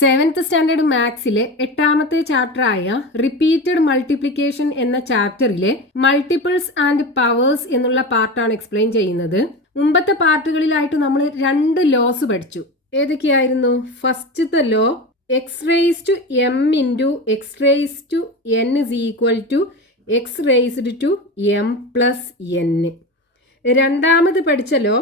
Seventh standard മാത്സിലെ 8ാമത്തെ ചാപ്റ്ററായ repeated multiplication എന്ന ചാപ്റ്ററിലെ multiples and powers എന്നുള്ള പാർട്ടാണ് എക്സ്പ്ലെയിൻ ചെയ്യുന്നത്. മുമ്പത്തെ പാർട്ടുകളിലായിട്ട് നമ്മൾ 2 ലോസ് പഠിച്ചു. ഏതൊക്കെയായിരുന്നു? ഫസ്റ്റത്തെ law x raise to m into x raise to n is equal to x raised to m plus n. രണ്ടാമത് പഠിച്ച law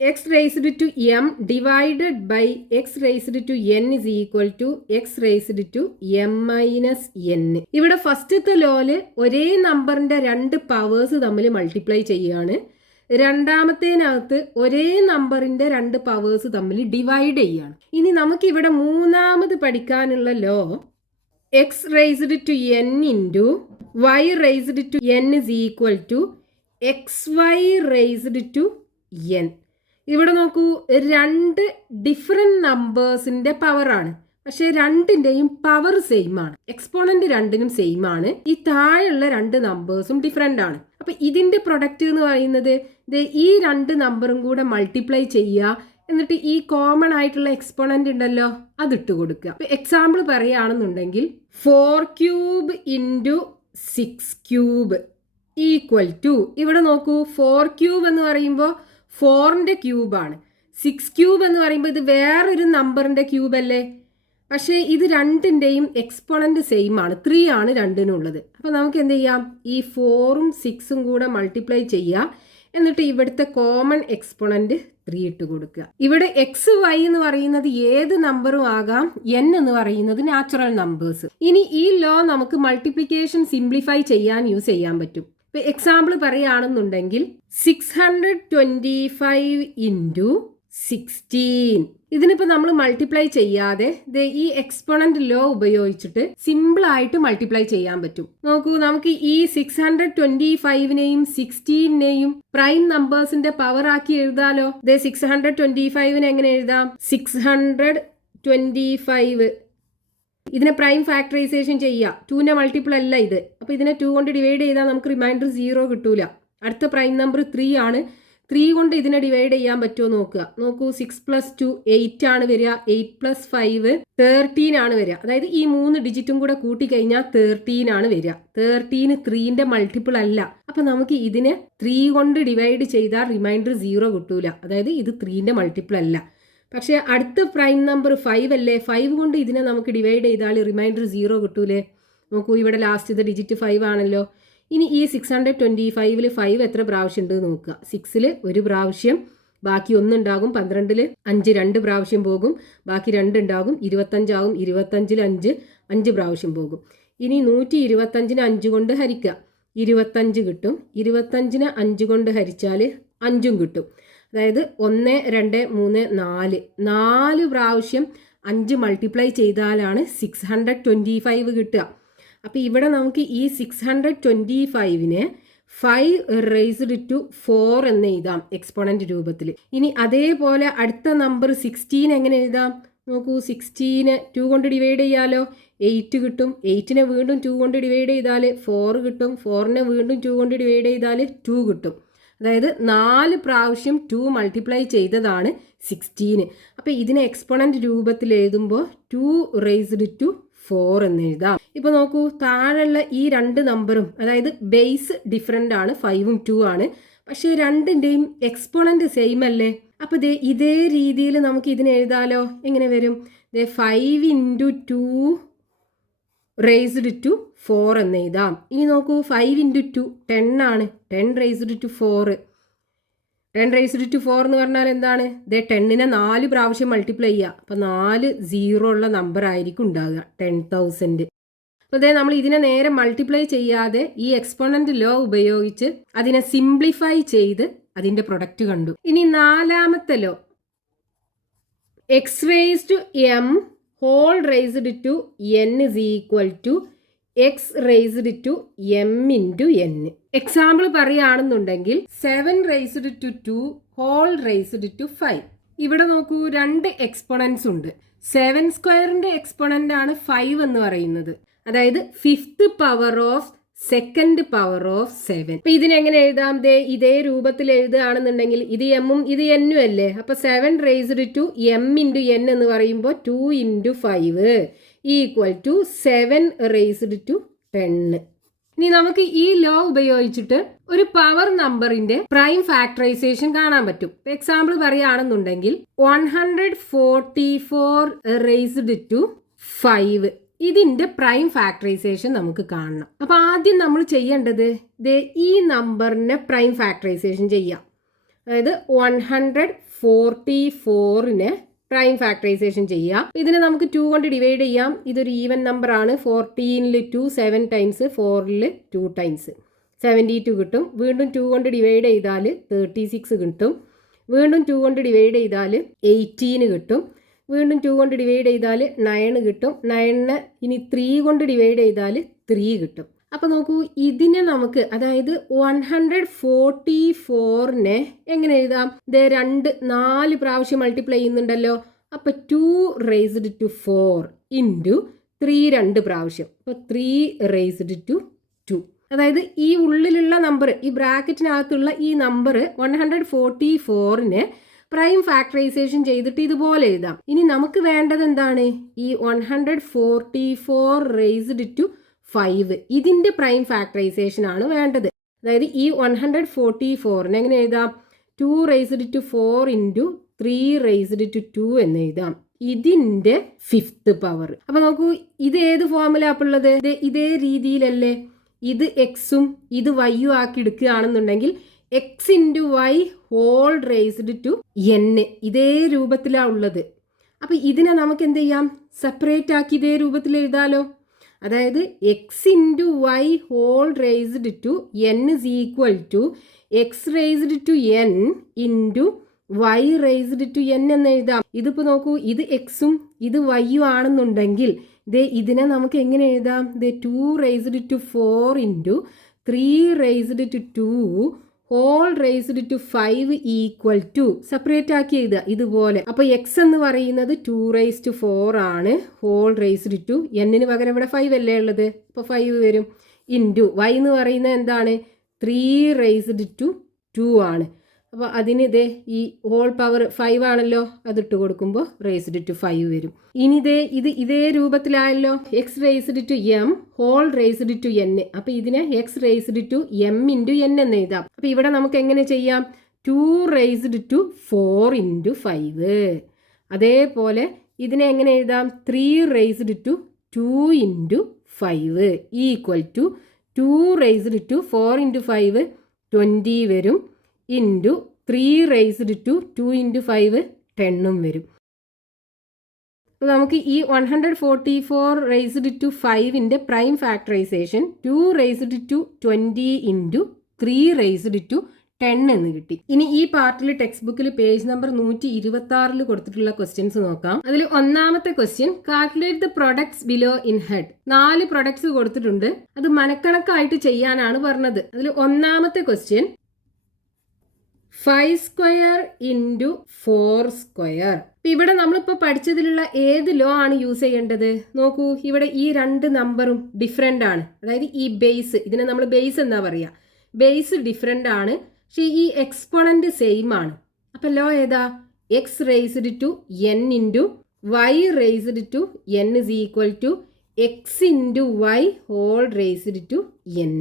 x raised to m divided by x raised to n is equal to x raised to m minus n. ഇവിടെ ഫസ്റ്റത്തെ ലോയില് ഒരേ നമ്പറിന്റെ 2 powers തമ്മിൽ multiply ചെയ്യുകയാണ്. രണ്ടാമത്തേനകത്ത് ഒരേ നമ്പറിന്റെ 2 പവേഴ്സ് തമ്മിൽ ഡിവൈഡ് ചെയ്യുകയാണ്. ഇനി നമുക്ക് ഇവിടെ മൂന്നാമത് പഠിക്കാനുള്ള law x raised to n into y raised to n is equal to x y raised to n. ഇവിടെ നോക്കൂ, 2 ഡിഫറെന്റ് നമ്പേഴ്സിന്റെ പവറാണ്, പക്ഷെ രണ്ടിന്റെയും പവർ സെയിം ആണ്. എക്സ്പോണന്റ് രണ്ടിനും സെയിം ആണ്. ഈ താഴെയുള്ള 2 നമ്പേഴ്സും ഡിഫറെന്റ് ആണ്. അപ്പൊ ഇതിന്റെ പ്രൊഡക്റ്റ് എന്ന് പറയുന്നത് ഈ 2 നമ്പറും കൂടെ മൾട്ടിപ്ലൈ ചെയ്യുക, എന്നിട്ട് ഈ കോമൺ ആയിട്ടുള്ള എക്സ്പോണന്റ് ഉണ്ടല്ലോ അതിട്ട് കൊടുക്കുക. എക്സാമ്പിൾ പറയുകയാണെന്നുണ്ടെങ്കിൽ 4 cube into 6 cube equal to, ഇവിടെ നോക്കൂ 4 ക്യൂബ് എന്ന് പറയുമ്പോൾ 4ന്റെ ക്യൂബാണ്. 6 ക്യൂബ് എന്ന് പറയുമ്പോൾ ഇത് വേറൊരു നമ്പറിന്റെ ക്യൂബ് അല്ലേ, പക്ഷേ ഇത് രണ്ടിൻ്റെയും എക്സ്പോണന്റ് സെയിം ആണ്. 3 ആണ് രണ്ടിനുള്ളത്. അപ്പോൾ നമുക്ക് എന്ത് ചെയ്യാം, ഈ 4ഉം 6ഉം കൂടെ മൾട്ടിപ്ലൈ ചെയ്യുക, എന്നിട്ട് ഇവിടുത്തെ കോമൺ എക്സ്പോണന്റ് 3 ഇട്ട് കൊടുക്കുക. ഇവിടെ എക്സ് വൈ എന്ന് പറയുന്നത് ഏത് നമ്പറും ആകാം, എൻ എന്ന് പറയുന്നത് നാച്ചുറൽ നമ്പേഴ്സ്. ഇനി ഈ ലോ നമുക്ക് മൾട്ടിപ്ലിക്കേഷൻ സിംപ്ലിഫൈ ചെയ്യാൻ യൂസ് ചെയ്യാൻ പറ്റും. ഇപ്പൊ എക്സാമ്പിൾ പറയുകയാണെന്നുണ്ടെങ്കിൽ 625 ഇൻറ്റു 16. ഇതിനിപ്പോ നമ്മൾ മൾട്ടിപ്ലൈ ചെയ്യാതെ ഈ എക്സ്പോണന്റ് ലോ ഉപയോഗിച്ചിട്ട് സിമ്പിൾ ആയിട്ട് മൾട്ടിപ്ലൈ ചെയ്യാൻ പറ്റും. നോക്കൂ, നമുക്ക് ഈ 625നെയും 16നെയും പ്രൈം നമ്പേഴ്സിന്റെ പവർ ആക്കി എഴുതാലോ. 625നെ എങ്ങനെ എഴുതാം? 625 ഇതിനെ പ്രൈം ഫാക്ടറൈസേഷൻ ചെയ്യുക. 2ന്റെ മൾട്ടിപ്പിൾ അല്ല ഇത്. അപ്പോൾ ഇതിനെ 2 കൊണ്ട് ഡിവൈഡ് ചെയ്താൽ നമുക്ക് റിമൈൻഡർ 0 കിട്ടൂല. അടുത്ത പ്രൈം നമ്പർ 3 ആണ്. 3 കൊണ്ട് ഇതിനെ ഡിവൈഡ് ചെയ്യാൻ പറ്റുമോ നോക്കുക. നോക്കൂ, 6 + 2 8 ആണ് വരിക. 8 + 5 13 ആണ് വരിക. അതായത് ഈ 3 ഡിജിറ്റും കൂടെ കൂട്ടിക്കഴിഞ്ഞാൽ 13 ആണ് വരിക. 13 3ന്റെ മൾട്ടിപ്പിൾ അല്ല. അപ്പൊ നമുക്ക് ഇതിനെ 3 കൊണ്ട് ഡിവൈഡ് ചെയ്താൽ റിമൈൻഡർ 0 കിട്ടൂല. അതായത് ഇത് 3ന്റെ മൾട്ടിപ്പിൾ അല്ല. പക്ഷെ അടുത്ത പ്രൈം നമ്പർ 5 അല്ലേ. 5 കൊണ്ട് ഇതിനെ നമുക്ക് ഡിവൈഡ് ചെയ്താൽ റിമൈൻഡർ 0 കിട്ടൂലേ. നോക്കൂ, ഇവിടെ ലാസ്റ്റ് ഡിജിറ്റ് 5 ആണല്ലോ. ഇനി ഈ 625ൽ 5 എത്ര പ്രാവശ്യം ഉണ്ട് നോക്കുക. 6ൽ 1 പ്രാവശ്യം, ബാക്കി 1 ഉണ്ടാകും. 12ൽ 5 2 പ്രാവശ്യം പോകും, ബാക്കി 2 ഉണ്ടാകും. 25 ആകും. 25ൽ 5 പ്രാവശ്യം പോകും. ഇനി 125നെ 5 കൊണ്ട് ഹരിക്കുക, 25 കിട്ടും. 25നെ 5 കൊണ്ട് ഹരിച്ചാൽ 5ഉം കിട്ടും. അതായത് 1 2 3 4 പ്രാവശ്യം 5 മൾട്ടിപ്ലൈ ചെയ്താലാണ് 625 കിട്ടുക. അപ്പോൾ ഇവിടെ നമുക്ക് ഈ 625നെ 5 റേസ്ഡ് ടു 4 എന്ന് എഴുതാം എക്സ്പോണന്റ് രൂപത്തിൽ. ഇനി അതേപോലെ അടുത്ത നമ്പർ 16 എങ്ങനെ എഴുതാം? നോക്കൂ, 16 2 കൊണ്ട് ഡിവൈഡ് ചെയ്യാലോ, 8 കിട്ടും. 8നെ വീണ്ടും 2 കൊണ്ട് ഡിവൈഡ് ചെയ്താൽ 4 കിട്ടും. 4നെ വീണ്ടും 2 കൊണ്ട് ഡിവൈഡ് ചെയ്താൽ 2 കിട്ടും. അതായത് 4 പ്രാവശ്യം 2 മൾട്ടിപ്ലൈ ചെയ്തതാണ് 16. അപ്പോൾ ഇതിനെ എക്സ്പോണന്റ് രൂപത്തിൽ എഴുതുമ്പോൾ 2 റേസ്ഡ് ടു 4 എന്ന് എഴുതാം. ഇപ്പോൾ നോക്കൂ, താഴെയുള്ള ഈ 2 നമ്പറും അതായത് ബേസ് ഡിഫറെൻ്റ് ആണ്, 5ഉം 2 ആണ്. പക്ഷേ രണ്ടിൻ്റെയും എക്സ്പോണന്റ് സെയിം അല്ലേ. അപ്പോൾ ഇതേ രീതിയിൽ നമുക്ക് ഇതിനെ എഴുതാലോ. എങ്ങനെ വരും? 5 ഇൻറ്റു 2 റേസ്ഡ് ടു 4 എന്ന് എഴുതാം. ഇനി നോക്കൂ, 5 ഇൻറ്റു 2 10 ആണ്. 10 റേസ്ഡ് ടു 4. 10 റേസ്ഡ് ടു 4 എന്ന് പറഞ്ഞാൽ എന്താണ്? 10നെ 4 പ്രാവശ്യം മൾട്ടിപ്ലൈ ചെയ്യുക. അപ്പോൾ 4 0 ഉള്ള നമ്പർ ആയിരിക്കും ഉണ്ടാകുക, 10,000. അപ്പോൾ നമ്മൾ ഇതിനെ നേരെ മൾട്ടിപ്ലൈ ചെയ്യാതെ ഈ എക്സ്പോണന്റ് ലോ ഉപയോഗിച്ച് അതിനെ സിംപ്ലിഫൈ ചെയ്ത് അതിൻ്റെ പ്രൊഡക്റ്റ് കണ്ടു. ഇനി 4ാമത്തെ law x raised to m whole raised to n is equal to x raised to m into n. Example പറയുകയാണെന്നുണ്ടെങ്കിൽ 7 raised to 2 whole raised to 5. ഇവിടെ നോക്കൂ, 2 എക്സ്പോണൻസ് ഉണ്ട്. 7 സ്ക്വയറിന്റെ എക്സ്പോണന്റ് ആണ് 5 എന്ന് പറയുന്നത്. അതായത് 5th power of second power of 7. അപ്പൊ ഇതിനെങ്ങനെ എഴുതാം? ഇതേ രൂപത്തിൽ എഴുതുകയാണെന്നുണ്ടെങ്കിൽ ഇത് എമ്മും ഇത് എന്നും അല്ലേ? അപ്പൊ 7 raised to m into n എന്ന് പറയുമ്പോൾ 2 into 5 equal to 7 raised to 10. ഇനി നമുക്ക് ഈ ലോ ഉപയോഗിച്ചിട്ട് ഒരു പവർ നമ്പറിന്റെ പ്രൈം ഫാക്ടറൈസേഷൻ കാണാൻ പറ്റും. എക്സാമ്പിൾ പറയുകയാണെന്നുണ്ടെങ്കിൽ 144 റേസ്ഡ് ടു 5 ഇതിന്റെ പ്രൈം ഫാക്ടറൈസേഷൻ നമുക്ക് കാണണം. അപ്പൊ ആദ്യം നമ്മൾ ചെയ്യേണ്ടത് ഈ നമ്പറിനെ പ്രൈം ഫാക്ടറൈസേഷൻ ചെയ്യാം. അതായത് 144നെ പ്രൈം ഫാക്ടറൈസേഷൻ ചെയ്യാം. ഇതിനെ നമുക്ക് 2 കൊണ്ട് ഡിവൈഡ് ചെയ്യാം. ഇതൊരു ഈവൻ നമ്പർ ആണ്. 14ൽ 2 7 ടൈംസ്, 4ൽ 2 ടൈംസ് 72 കിട്ടും. വീണ്ടും 2 കൊണ്ട് ഡിവൈഡ് ചെയ്താൽ 36 കിട്ടും. വീണ്ടും 2 കൊണ്ട് ഡിവൈഡ് ചെയ്താൽ 18 കിട്ടും. വീണ്ടും 2 കൊണ്ട് ഡിവൈഡ് ചെയ്താൽ 9 കിട്ടും. 9നെ ഇനി 3 കൊണ്ട് ഡിവൈഡ് ചെയ്താൽ 3 കിട്ടും. അപ്പൊ നോക്കൂ, ഇതിനെ നമുക്ക്, അതായത് 144നെ എങ്ങനെ എഴുതാം? 4 പ്രാവശ്യം മൾട്ടിപ്ലൈ ചെയ്യുന്നുണ്ടല്ലോ. അപ്പൊ 2 റേസ്ഡ് ടു 4 ഇൻറ്റു 3 2 പ്രാവശ്യം. അപ്പൊ 3 റേസ്ഡ് ടു 2. അതായത് ഈ ഉള്ളിലുള്ള നമ്പർ, ഈ ബ്രാക്കറ്റിനകത്തുള്ള ഈ നമ്പർ 144നെ പ്രൈം ഫാക്ടറൈസേഷൻ ചെയ്തിട്ട് ഇതുപോലെ എഴുതാം. ഇനി നമുക്ക് വേണ്ടത് എന്താണ്? ഈ 144 റേസ്ഡ് ടു 5 ഇതിന്റെ പ്രൈം ഫാക്ടറൈസേഷൻ ആണ് വേണ്ടത്. അതായത് ഈ 144നെ എങ്ങനെ എഴുതാം? 2 raised to 4 into 3 raised to 2 എന്ന് എഴുതാം. ഇതിന്റെ 5th പവർ. അപ്പൊ നോക്കൂ, ഇത് ഏത് ഫോമിലാ ഉള്ളത്? ഇതേ രീതിയിലല്ലേ? ഇത് എക്സും ഇത് വൈയും ആക്കി എടുക്കുകയാണെന്നുണ്ടെങ്കിൽ x into y whole raised to n ഇതേ രൂപത്തിലാണ് ഉള്ളത്. അപ്പൊ ഇതിനെ നമുക്ക് എന്ത് ചെയ്യാം? സെപ്പറേറ്റ് ആക്കി ഇതേ രൂപത്തിൽ എഴുതാലോ. അതായത് x into y whole raised to n is equal to x raised to n into y raised to n എന്ന് എഴുതാം. ഇതിപ്പോൾ നോക്കൂ, ഇത് എക്സും ഇത് വൈയും ആണെന്നുണ്ടെങ്കിൽ ഇതിനെ നമുക്ക് എങ്ങനെ എഴുതാം? 2 raised to 4 into 3 raised to 2 whole raised to 5 equal to separate ആക്കി എഴുതുക ഇതുപോലെ. അപ്പൊ എക്സ് എന്ന് പറയുന്നത് 2 റേസ് ടു 4 ആണ്. ഹോൾ റേസ്ഡ് ടു എന്നിന് പകരം ഇവിടെ 5 അല്ലേ ഉള്ളത്, അപ്പൊ 5 വരും. ഇൻറ്റു വൈ എന്ന് പറയുന്നത് എന്താണ്? 3 റേസ്ഡ് ടു 2 ആണ്. അപ്പൊ അതിന് ഈ ഹോൾ പവർ 5 ആണല്ലോ, അതിട്ട് കൊടുക്കുമ്പോൾ റേസ്ഡ് ടു 5 വരും. ഇനി ഇത് ഇതേ രൂപത്തിലായല്ലോ. X raised to m whole raised to n. അപ്പൊ ഇതിനെ x raised to m into n എന്ന് എഴുതാം. അപ്പൊ ഇവിടെ നമുക്ക് എങ്ങനെ ചെയ്യാം? 2 റേസ്ഡ് ടു 4 ഇൻറ്റു 5. അതേപോലെ ഇതിനെ എങ്ങനെ എഴുതാം? 3 raised to 2 into 5 equal to 2 raised to 4 into 5 20 വരും. ഇൻറ്റു 3 റേസ്ഡ് ടു 2 ഇൻറ്റു 5 10 വരും. അപ്പോൾ നമുക്ക് ഈ 144 റേസ്ഡ് ടു 5ന്റെ prime factorisation 2 raised to 20 into 3 raised to 10 എന്ന് കിട്ടി. ഇനി ഈ പാർട്ടിൽ ടെക്സ്റ്റ് ബുക്കിൽ പേജ് നമ്പർ 126 കൊടുത്തിട്ടുള്ള ക്വസ്റ്റ്യൻസ് നോക്കാം. അതിൽ ഒന്നാമത്തെ question, calculate the products below in head. 4 products കൊടുത്തിട്ടുണ്ട്. അത് മനക്കണക്കായിട്ട് ചെയ്യാനാണ് പറഞ്ഞത്. അതിൽ ഒന്നാമത്തെ ക്വസ്റ്റ്യൻ 5 സ്ക്വയർ ഇൻറ്റു 4 സ്ക്വയർ. ഇവിടെ നമ്മളിപ്പോൾ പഠിച്ചതിലുള്ള ഏത് ലോ ആണ് യൂസ് ചെയ്യേണ്ടത്? നോക്കൂ, ഇവിടെ ഈ 2 നമ്പറും ഡിഫറെൻ്റ് ആണ്. അതായത് ഈ ബേസ്, ഇതിനെ നമ്മൾ ബേസ് എന്നാ പറയുക. ബേസ് ഡിഫറെൻ്റ് ആണ്, പക്ഷേ ഈ എക്സ്പോണന്റ് സെയിം ആണ്. അപ്പം ലോ ഏതാ? X raised to n into y raised to n is equal to x into y whole raised to n.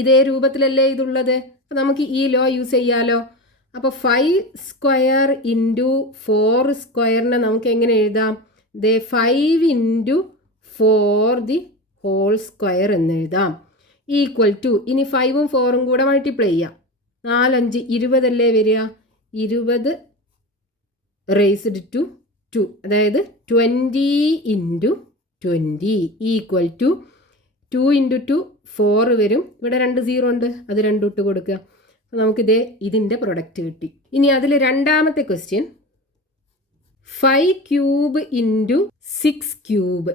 ഇതേ രൂപത്തിലല്ലേ ഇതുള്ളത്? അപ്പോൾ നമുക്ക് ഈ ലോ യൂസ് ചെയ്യാലോ. അപ്പോൾ 5 സ്ക്വയർ ഇൻറ്റു 4 സ്ക്വയറിനെ നമുക്ക് എങ്ങനെ എഴുതാം? 5 ഇൻറ്റു 4 ദി ഹോൾ സ്ക്വയർ എന്ന് എഴുതാം. ഈക്വൽ ടു, ഇനി 5ഉം 4ഉം കൂടെ മൾട്ടിപ്ലൈ ചെയ്യാം. 4 5 20 അല്ലേ വരിക? 20 റേസ്ഡ് ടു 2, അതായത് 20 ഇൻറ്റു 20 ഈക്വൽ ടു 2 ഇൻറ്റു 2 4 വരും. ഇവിടെ 2 0 ഉണ്ട്, അത് 2 ഇട്ട് കൊടുക്കുക. അപ്പോൾ നമുക്കിത് ഇതിൻ്റെ പ്രൊഡക്റ്റ് കിട്ടി. ഇനി അതിൽ രണ്ടാമത്തെ ക്വസ്റ്റ്യൻ 5 ക്യൂബ് ഇൻറ്റു 6 ക്യൂബ്.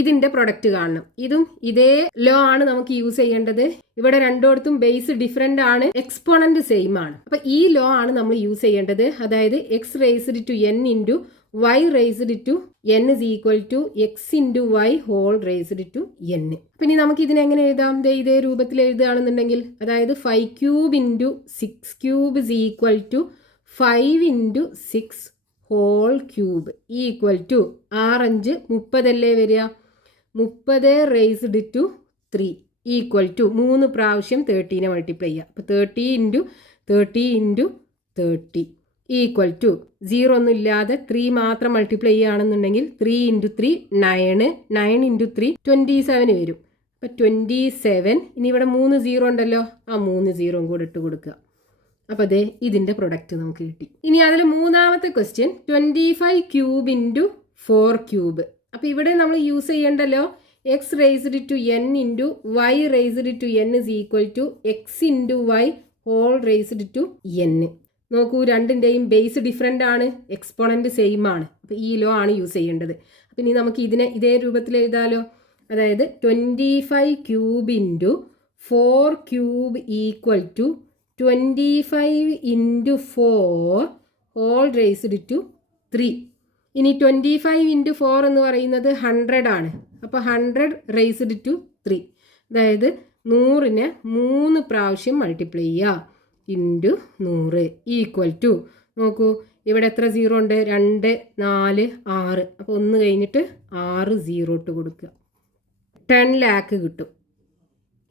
ഇതിൻ്റെ പ്രൊഡക്റ്റ് കാണണം. ഇതും ഇതേ ലോ ആണ് നമുക്ക് യൂസ് ചെയ്യേണ്ടത്. ഇവിടെ രണ്ടിടത്തും ബേസ് ഡിഫറെൻ്റ് ആണ്, എക്സ്പോണന്റ് സെയിം ആണ്. അപ്പം ഈ ലോ ആണ് നമ്മൾ യൂസ് ചെയ്യേണ്ടത്. അതായത് x raised to n into y raised to n is equal to x into y whole raised to n. അപ്പം ഇനി നമുക്ക് ഇതിനെ എങ്ങനെ എഴുതാം? ഇതേ രൂപത്തിൽ എഴുതുകയാണെന്നുണ്ടെങ്കിൽ അതായത് 5 cube into 6 cube is equal to 5 into 6 whole cube equal to 6 30 അല്ലേ വരിക? 30 റേസ്ഡ് ടു 3 ഈക്വൽ ടു 3 പ്രാവശ്യം 13 മൾട്ടിപ്ലൈ ചെയ്യുക. അപ്പോൾ 30 ഇൻറ്റു 30 ഇൻറ്റു 30 ഈക്വൽ ടു 0 ഒന്നും ഇല്ലാതെ 3 മാത്രം മൾട്ടിപ്ലൈ ചെയ്യുകയാണെന്നുണ്ടെങ്കിൽ 3 ഇൻറ്റു 3 9, 9 ഇൻറ്റു 3 27 വരും. അപ്പോൾ 27. ഇനി ഇവിടെ 3 0 ഉണ്ടല്ലോ, ആ 3 0 കൂടെ ഇട്ട് കൊടുക്കുക. അപ്പോൾ അതെ ഇതിൻ്റെ പ്രൊഡക്റ്റ് നമുക്ക് കിട്ടി. ഇനി അതിൽ മൂന്നാമത്തെ ക്വസ്റ്റ്യൻ 25 ക്യൂബ് ഇൻറ്റു 4 ക്യൂബ്. അപ്പോൾ ഇവിടെ നമ്മൾ യൂസ് ചെയ്യേണ്ടല്ലോ x raised to n into y raised to n is equal to x into y whole raised to n. നോക്കൂ, രണ്ടിൻ്റെയും ബേസ് ഡിഫറെൻ്റ് ആണ്, എക്സ്പോണൻ്റ് സെയിം ആണ്. അപ്പോൾ ഈ ലോ ആണ് യൂസ് ചെയ്യേണ്ടത്. അപ്പം ഇനി നമുക്ക് ഇതിനെ ഇതേ രൂപത്തിൽ എഴുതാലോ. അതായത് 25 cube into 4 cube equal to 25 into 4 whole raised to 3. ഇനി 25 ഇൻറ്റു 4 എന്ന് പറയുന്നത് 100 ആണ്. അപ്പോൾ 100 റേസ്ഡ് ടു 3. അതായത് 100നെ 3 പ്രാവശ്യം മൾട്ടിപ്ലൈ ചെയ്യുക ഇൻറ്റു 100 ഈക്വൽ ടു, നോക്കൂ ഇവിടെ എത്ര 0 ഉണ്ട്? 2, 4, 6. അപ്പോൾ 1 കഴിഞ്ഞിട്ട് 6 0 ഇട്ട് കൊടുക്കുക. 10 lakh കിട്ടും.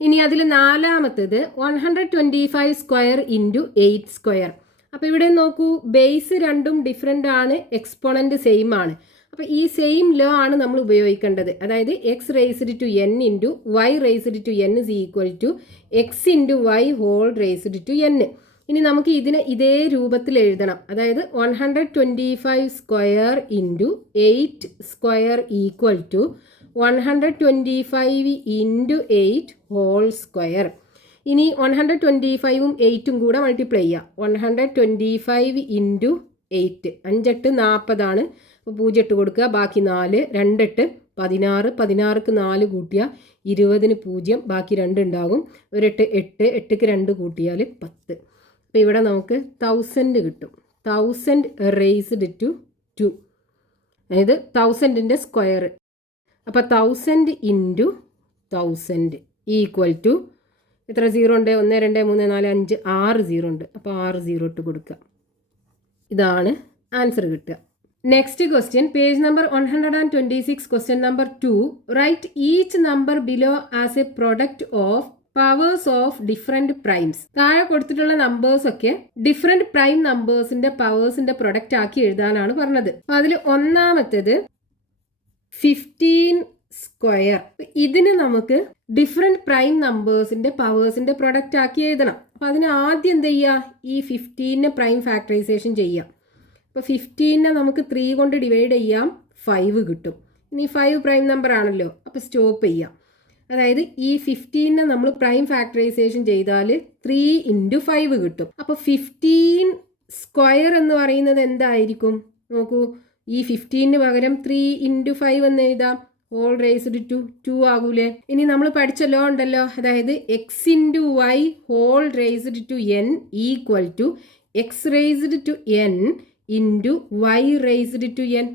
ഇനി അതിൽ നാലാമത്തേത് 125 സ്ക്വയർ ഇൻറ്റു 8 സ്ക്വയർ. അപ്പോൾ ഇവിടെ നോക്കൂ, ബേസ് രണ്ടും ഡിഫറെൻ്റ് ആണ്, എക്സ്പോണൻ്റ് സെയിം ആണ്. അപ്പോൾ ഈ സെയിം ലോ ആണ് നമ്മൾ ഉപയോഗിക്കേണ്ടത്. അതായത് x raised to n into y raised to n is equal to x into y whole raised to n. ഇനി നമുക്ക് ഇതിനെ ഇതേ രൂപത്തിൽ എഴുതണം. അതായത് 125 square into 8 square equal to 125 into 8 whole square. ഇനി 125ഉം 8ഉം കൂടെ മൾട്ടിപ്ലൈ ചെയ്യുക. 125 ഇൻറ്റു 8, 5 8 40 അപ്പോൾ 0 ഇട്ട് കൊടുക്കുക. ബാക്കി 4, 2 8 16, 16ക്ക് 4 കൂട്ടിയാൽ 20ന് 0, ബാക്കി 2 ഉണ്ടാകും. 1 8 8, 8ക്ക് 2 കൂട്ടിയാൽ 10. അപ്പോൾ ഇവിടെ നമുക്ക് 1000 കിട്ടും. 1000 റേസ്ഡ് ടു 2, അതായത് 1000ൻ്റെ സ്ക്വയർ. അപ്പോൾ 1000 ഇൻറ്റു 1000 ഈക്വൽ ടു എത്ര 0 ഉണ്ട്? 1 2 3 4 5 6 0 ഉണ്ട്. അപ്പോൾ 6 0 ഇട്ട് കൊടുക്കുക. ഇതാണ് ആൻസർ കിട്ടുക. Next question, page number 126, question number 2. Write each number below as a product of powers of different primes. താഴെ കൊടുത്തിട്ടുള്ള നമ്പേഴ്സ് ഒക്കെ ഡിഫറെൻറ്റ് പ്രൈം നമ്പേഴ്സിന്റെ പവേഴ്സിന്റെ പ്രൊഡക്റ്റ് ആക്കി എഴുതാനാണ് പറഞ്ഞത്. അപ്പോൾ അതിൽ ഒന്നാമത്തേത് 15 സ്ക്വയർ. ഇതിന് നമുക്ക് ഡിഫറെൻറ്റ് പ്രൈം നമ്പേഴ്സിന്റെ പവേഴ്സിന്റെ പ്രൊഡക്റ്റ് ആക്കി എഴുതണം. അപ്പോൾ അതിന് ആദ്യം എന്ത് ചെയ്യുക? ഈ 15നെ പ്രൈം ഫാക്ടറൈസേഷൻ ചെയ്യാം. അപ്പോൾ 15നെ നമുക്ക് 3 കൊണ്ട് ഡിവൈഡ് ചെയ്യാം, 5 കിട്ടും. ഇനി 5 പ്രൈം നമ്പർ ആണല്ലോ, അപ്പോൾ സ്റ്റോപ്പ് ചെയ്യാം. അതായത് ഈ 15നെ നമ്മൾ പ്രൈം ഫാക്ടറൈസേഷൻ ചെയ്താൽ 3 ഇൻറ്റു 5 കിട്ടും. അപ്പോൾ 15 സ്ക്വയർ എന്ന് പറയുന്നത് എന്തായിരിക്കും? നോക്കൂ, ഈ 15ന് പകരം 3 ഇൻറ്റു 5 എന്ന് എഴുതാം. ഹോൾ റേസ്ഡ് ടു 2 ആകൂലേ? ഇനി നമ്മൾ പഠിച്ച ലോ ഉണ്ടല്ലോ, അതായത് x into y whole raised to n equal to x raised to n into y raised to n.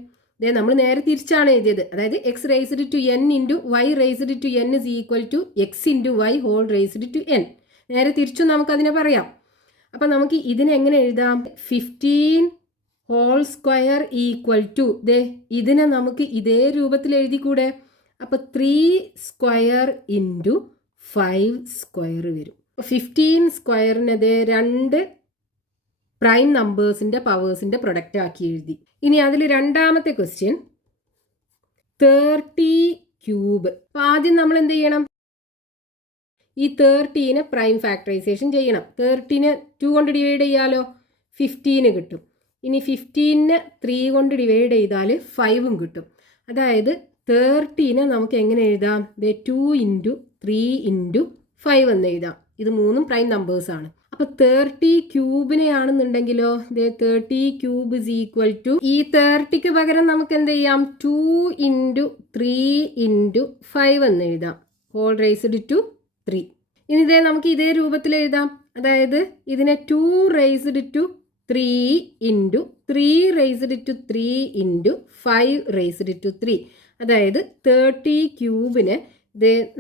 ഇതേ നമ്മൾ നേരെ തിരിച്ചാണ് എഴുതിയത്. അതായത് x raised to n into y raised to n is equal to x into y whole raised to n. നേരെ തിരിച്ചും നമുക്കതിനെ പറയാം. അപ്പം നമുക്ക് ഇതിനെങ്ങനെ എഴുതാം? 15 ഹോൾ സ്ക്വയർ ഈക്വൽ ടു, ദേ ഇതിനെ നമുക്ക് ഇതേ രൂപത്തിൽ എഴുതിക്കൂടെ? അപ്പോൾ 3 സ്ക്വയർ ഇൻറ്റു 5 സ്ക്വയർ വരും. 15 സ്ക്വയറിനെ ദേ 2 പ്രൈം നമ്പേഴ്സിൻ്റെ പവേഴ്സിൻ്റെ പ്രൊഡക്റ്റ് ആക്കി എഴുതി. ഇനി അതിൽ രണ്ടാമത്തെ ക്വസ്റ്റ്യൻ 30 ക്യൂബ്. അപ്പോൾ ആദ്യം നമ്മൾ എന്ത് ചെയ്യണം? ഈ 30നെ പ്രൈം ഫാക്ടറൈസേഷൻ ചെയ്യണം. 30നെ 2 കൊണ്ട് ഡിവൈഡ് ചെയ്യാലോ, 15 കിട്ടും. ഇനി 15നെ 3 കൊണ്ട് ഡിവൈഡ് ചെയ്താൽ 5ഉം കിട്ടും. അതായത് 30നെ നമുക്ക് എങ്ങനെ എഴുതാം? 2 ഇൻറ്റു 3 ഇൻറ്റു 5 എന്ന് എഴുതാം. ഇത് 3ഉം പ്രൈം നമ്പേഴ്സാണ്. അപ്പോൾ 30 ക്യൂബിനെ ആണെന്നുണ്ടെങ്കിലോ, 30 ക്യൂബ് ഇസ് ഈക്വൽ ടു, ഈ 30ക്ക് പകരം നമുക്ക് എന്ത് ചെയ്യാം? 2 ഇൻറ്റു 3 ഇൻറ്റു 5 എന്ന് എഴുതാം. Whole raised to 3. ഇനി നമുക്ക് ഇതേ രൂപത്തിൽ എഴുതാം. അതായത് ഇതിനെ 2 raised to 3 into 3 raised to 3 into 5 raised to 3. അതായത് 30 ക്യൂബിന്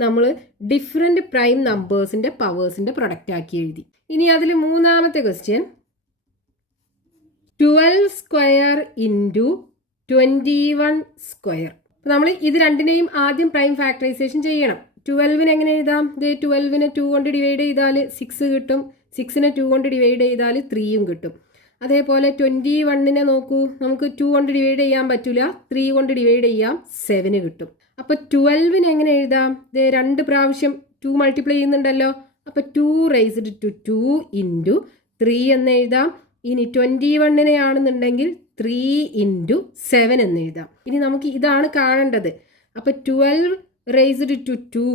നമ്മൾ ഡിഫറെൻറ്റ് പ്രൈം നമ്പേഴ്സിൻ്റെ പവേഴ്സിൻ്റെ പ്രൊഡക്റ്റ് ആക്കി എഴുതി. ഇനി അതിൽ മൂന്നാമത്തെ ക്വസ്റ്റ്യൻ 12 സ്ക്വയർ ഇൻറ്റു 21 സ്ക്വയർ. നമ്മൾ ഇത് രണ്ടിനെയും ആദ്യം പ്രൈം ഫാക്ടറൈസേഷൻ ചെയ്യണം. 12 എങ്ങനെ എഴുതാം? 12 2 കൊണ്ട് ഡിവൈഡ് ചെയ്താൽ 6 കിട്ടും. 6 2 കൊണ്ട് ഡിവൈഡ് ചെയ്താൽ 3 കിട്ടും. അതേപോലെ 21 നോക്കൂ, നമുക്ക് 2 കൊണ്ട് ഡിവൈഡ് ചെയ്യാൻ പറ്റില്ല, 3 കൊണ്ട് ഡിവൈഡ് ചെയ്യാം, 7 കിട്ടും. അപ്പോൾ 12 എങ്ങനെ എഴുതാം? 2 പ്രാവശ്യം 2 മൾട്ടിപ്ലൈ ചെയ്യുന്നുണ്ടല്ലോ, അപ്പോൾ 2 റേസ്ഡ് ടു 2 ഇൻറ്റു 3 എന്ന് എഴുതാം. ഇനി 21 ആണെന്നുണ്ടെങ്കിൽ 3 ഇൻറ്റു 7 എന്ന് എഴുതാം. ഇനി നമുക്ക് ഇതാണ് കാണേണ്ടത്. അപ്പോൾ 12 raised to 2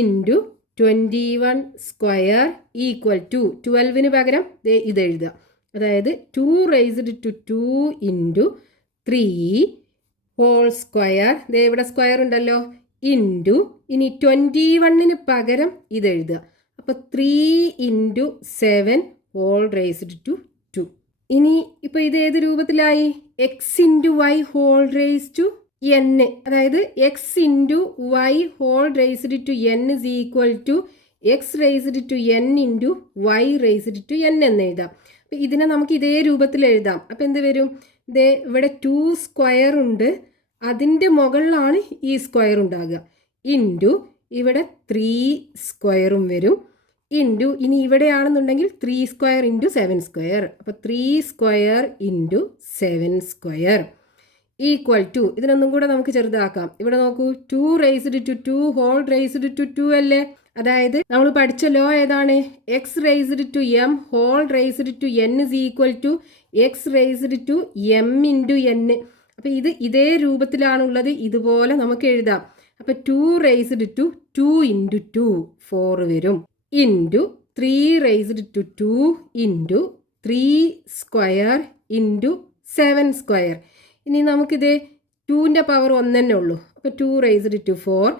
into 21 square equal to 12 പകരം ഇത് എഴുതുക. അതായത് 2 raised to 2 into 3 whole square, ഇവിടെ സ്ക്വയർ ഉണ്ടല്ലോ, ഇൻറ്റു ഇനി 21 പകരം ഇത് എഴുതുക. അപ്പോൾ 3 ഇൻറ്റു 7 ഹോൾ റേസ്ഡ് ടു 2. ഇനി ഇപ്പോൾ ഇത് ഏത് രൂപത്തിലായി? X into y whole raise to n. അതായത് x into y whole raised to n is equal to x raised to n into y raised to n എന്ന് എഴുതാം. അപ്പോൾ ഇതിനെ നമുക്ക് ഇതേ രൂപത്തിൽ എഴുതാം. അപ്പോൾ എന്ത് വരും? ഇവിടെ 2 സ്ക്വയർ ഉണ്ട്, അതിൻ്റെ മുകളിലാണ് ഈ സ്ക്വയർ ഉണ്ടാകുക, ഇൻറ്റു ഇവിടെ 3 സ്ക്വയറും വരും, ഇൻറ്റു ഇനി ഇവിടെയാണെന്നുണ്ടെങ്കിൽ 3 സ്ക്വയർ ഇൻറ്റു 7 സ്ക്വയർ. അപ്പോൾ 3 square into 7 square equal to, ഇതിനൊന്നും കൂടെ നമുക്ക് ചെറുതാക്കാം. ഇവിടെ നോക്കൂ, 2 raised to 2 whole raised to 2 അല്ലേ? അതായത് നമ്മൾ പഠിച്ച ലോ ഏതാണ്? X raised to m whole raised to n is equal to x raised to m into n. അപ്പോൾ ഇത് ഇതേ രൂപത്തിലാണുള്ളത്, ഇതുപോലെ നമുക്ക് എഴുതാം. അപ്പോൾ 2 റേസ്ഡ് ടു 2 ഇൻറ്റു 2 4 വരും, into 3 raised to 2 into 3 square into 7 square. ഇനി നമുക്കിത് 2ൻ്റെ പവർ 1 തന്നെ ഉള്ളൂ. അപ്പോൾ 2 റേസ്ഡ് ടു 4,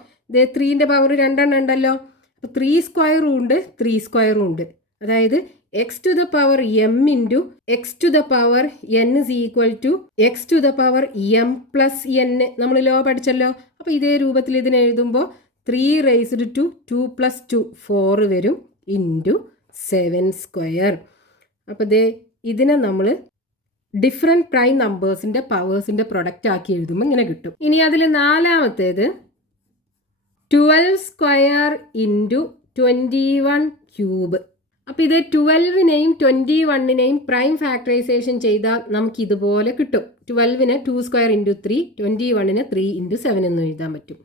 3ൻ്റെ പവർ 2 ഉണ്ടല്ലോ, അപ്പോൾ 3 സ്ക്വയറും ഉണ്ട് 3 സ്ക്വയറും ഉണ്ട്. അതായത് x to the power m into x to the power n is equal to x to the power m plus n. നമ്മൾ ലോ പഠിച്ചല്ലോ. അപ്പോൾ ഇതേ രൂപത്തിൽ ഇതിനെ എഴുതുമ്പോൾ 3 റേസ്ഡ് ടു 2 പ്ലസ് 2 4 വരും, ഇൻറ്റു 7 സ്ക്വയർ. അപ്പോൾ ഇതിനെ നമ്മൾ ഡിഫറെൻറ്റ് പ്രൈം നമ്പേഴ്സിൻ്റെ പവേഴ്സിൻ്റെ പ്രൊഡക്റ്റ് ആക്കി എഴുതുമ്പോൾ ഇങ്ങനെ കിട്ടും. ഇനി അതിൽ നാലാമത്തേത് 12 സ്ക്വയർ ഇൻറ്റു 21 ക്യൂബ്. അപ്പോൾ ഇത് 12നെയും 21നെയും പ്രൈം ഫാക്ടറൈസേഷൻ ചെയ്താൽ നമുക്ക് ഇതുപോലെ കിട്ടും. 12ന് 2 സ്ക്വയർ ഇൻറ്റു 3, 21ന് 3 ഇൻറ്റു 7 എന്ന് എഴുതാൻ പറ്റും.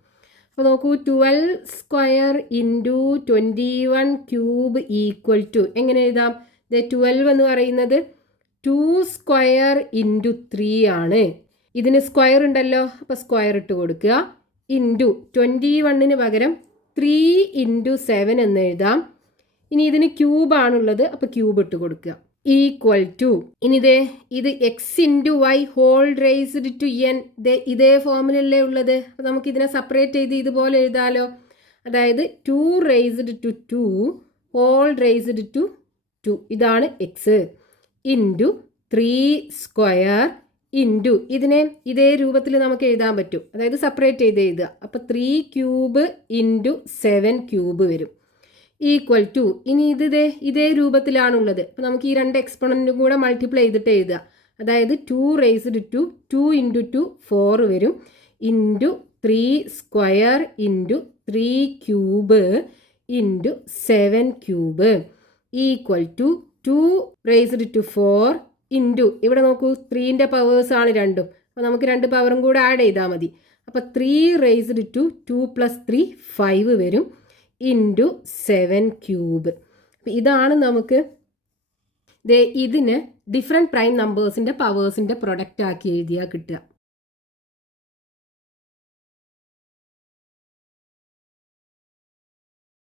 അപ്പോൾ നോക്കൂ, 12 square into 21 cube equal to എങ്ങനെ എഴുതാം? 12 എന്ന് പറയുന്നത് 2 സ്ക്വയർ ഇൻറ്റു 3 ആണ്. ഇതിന് സ്ക്വയർ ഉണ്ടല്ലോ, അപ്പോൾ സ്ക്വയർ ഇട്ട് കൊടുക്കുക, ഇൻറ്റു 21ന് പകരം 3 ഇൻറ്റു 7 എന്ന് എഴുതാം. ഇനി ഇതിന് ക്യൂബാണുള്ളത്, അപ്പോൾ ക്യൂബ് ഇട്ട് കൊടുക്കുക, ഈക്വൽ ടു ഇനി ഇത് x into y whole raised to n. ഇതേ ഫോമിലല്ലേ ഉള്ളത്. അപ്പോൾ നമുക്ക് ഇതിനെ സെപ്പറേറ്റ് ചെയ്ത് ഇതുപോലെ എഴുതാലോ. അതായത് 2 raised to 2 whole raised to 2, ഇതാണ് എക്സ്, ഇൻറ്റു 3 സ്ക്വയർ ഇൻറ്റു ഇതിനെ ഇതേ രൂപത്തിൽ നമുക്ക് എഴുതാൻ പറ്റും. അതായത് സെപ്പറേറ്റ് ചെയ്ത് എഴുതുക. അപ്പോൾ 3 ക്യൂബ് ഇൻറ്റു 7 ക്യൂബ് വരും, ഈക്വൽ ടു ഇനി ഇതേ രൂപത്തിലാണുള്ളത്. അപ്പോൾ നമുക്ക് ഈ 2 എക്സ്പോണൻറ്റും കൂടെ മൾട്ടിപ്ലൈ ചെയ്തിട്ട് എഴുതുക. അതായത് 2 റേസ്ഡ് ടു 2 ഇൻറ്റു 2 4 വരും, into 3 square into 3 cube into 7 cube equal to 2 raised to 4 into ഇവിടെ നോക്കൂ, 3ൻ്റെ പവേഴ്സാണ് രണ്ടും. അപ്പോൾ നമുക്ക് 2 പവറും കൂടെ ആഡ് ചെയ്താൽ മതി. അപ്പോൾ 3 റേസ്ഡ് ടു 2 പ്ലസ് 3 5 വരും, ഇൻറ്റു 7 ക്യൂബ്. അപ്പോൾ ഇതാണ് നമുക്ക് ഇതിന് ഡിഫറെൻറ്റ് പ്രൈം നമ്പേഴ്സിൻ്റെ പവേഴ്സിൻ്റെ പ്രൊഡക്റ്റ് ആക്കി എഴുതിയാൽ കിട്ടുക.